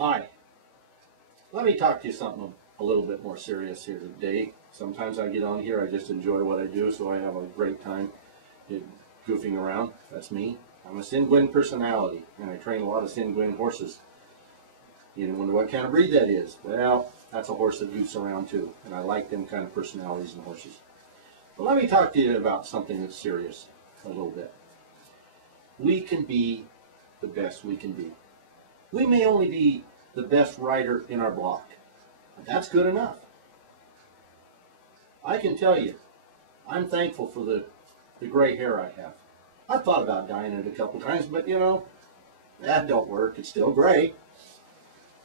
Hi, let me talk to you something a little bit more serious here today. Sometimes I get on here, I just enjoy what I do, so I have a great time goofing around. That's me. I'm a sanguine personality, and I train a lot of sanguine horses. You wonder what kind of breed that is? Well, that's a horse that goofs around too, and I like them kind of personalities in horses. But let me talk to you about something that's serious a little bit. We can be the best we can be. We may only be the best rider in our block, but that's good enough. I can tell you, I'm thankful for the gray hair I have. I've thought about dyeing it a couple times, but you know, that don't work. It's still gray.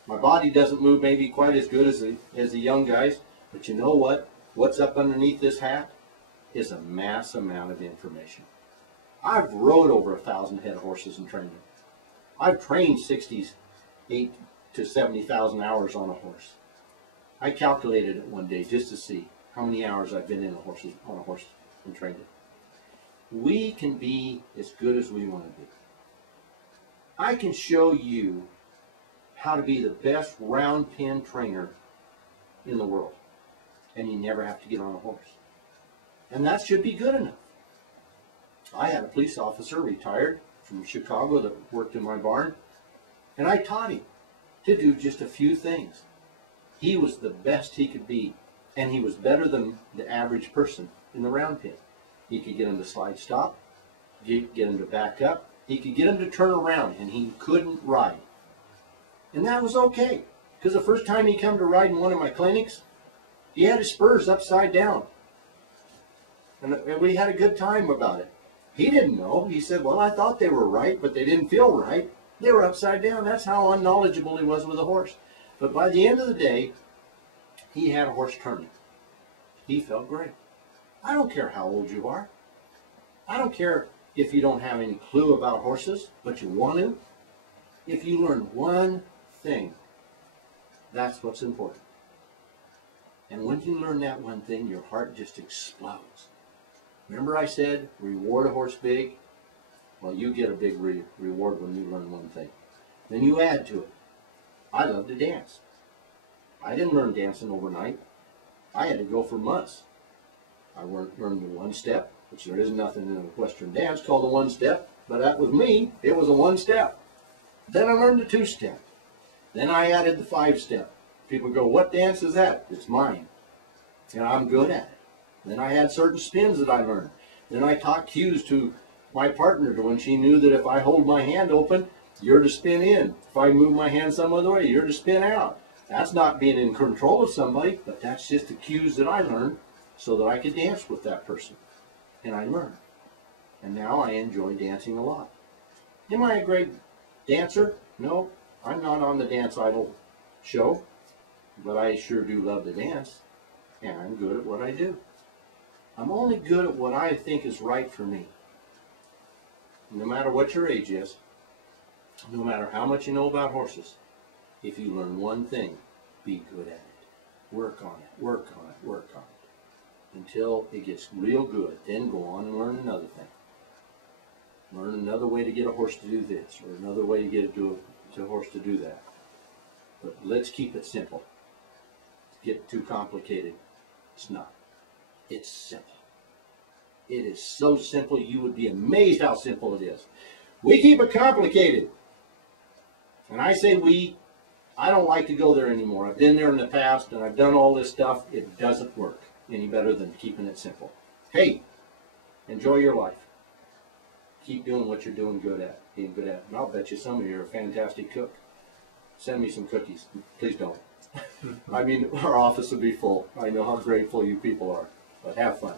My body doesn't move maybe quite as good as the young guys, but you know what? What's up underneath this hat is a mass amount of information. I've rode over 1,000 head of horses and trained them. I've trained 68 to 70,000 hours on a horse. I calculated it one day just to see how many hours I've been on a horse and trained it. We can be as good as we want to be. I can show you how to be the best round pen trainer in the world, and you never have to get on a horse. And that should be good enough. I had a police officer retired from Chicago that worked in my barn, and I taught him to do just a few things. He was the best he could be, and he was better than the average person in the round pen. He could get him to slide stop, get him to back up, he could get him to turn around, and he couldn't ride. And that was okay, because the first time he came to ride in one of my clinics, he had his spurs upside down. And we had a good time about it. He didn't know. He said, well, I thought they were right, but they didn't feel right. They were upside down. That's how unknowledgeable he was with a horse. But by the end of the day, he had a horse turning. He felt great. I don't care how old you are. I don't care if you don't have any clue about horses, but you want to. If you learn one thing, that's what's important. And when you learn that one thing, your heart just explodes. Remember I said, reward a horse big? Well, you get a big reward when you learn one thing. Then you add to it. I love to dance. I didn't learn dancing overnight. I had to go for months. I learned the one step, which there is nothing in a Western dance called a one step, but that was me. It was a one step. Then I learned the two step. Then I added the 5-step. People go, what dance is that? It's mine. And I'm good at it. Then I had certain spins that I learned. Then I taught cues to my partner to when she knew that if I hold my hand open, you're to spin in. If I move my hand some other way, you're to spin out. That's not being in control of somebody, but that's just the cues that I learned so that I could dance with that person. And I learned. And now I enjoy dancing a lot. Am I a great dancer? No, I'm not on the Dance Idol show, but I sure do love to dance, and I'm good at what I do. I'm only good at what I think is right for me. No matter what your age is, no matter how much you know about horses, if you learn one thing, be good at it. Work on it, work on it, work on it. Until it gets real good, then go on and learn another thing. Learn another way to get a horse to do this, or another way to get a horse to do that. But let's keep it simple. Get too complicated, it's not. It's simple. It is so simple, you would be amazed how simple it is. We keep it complicated. And I say we, I don't like to go there anymore. I've been there in the past, and I've done all this stuff. It doesn't work any better than keeping it simple. Hey, enjoy your life. Keep doing what you're being good at. And I'll bet you some of you are a fantastic cook. Send me some cookies. Please don't. I mean, our office will be full. I know how grateful you people are. But have fun.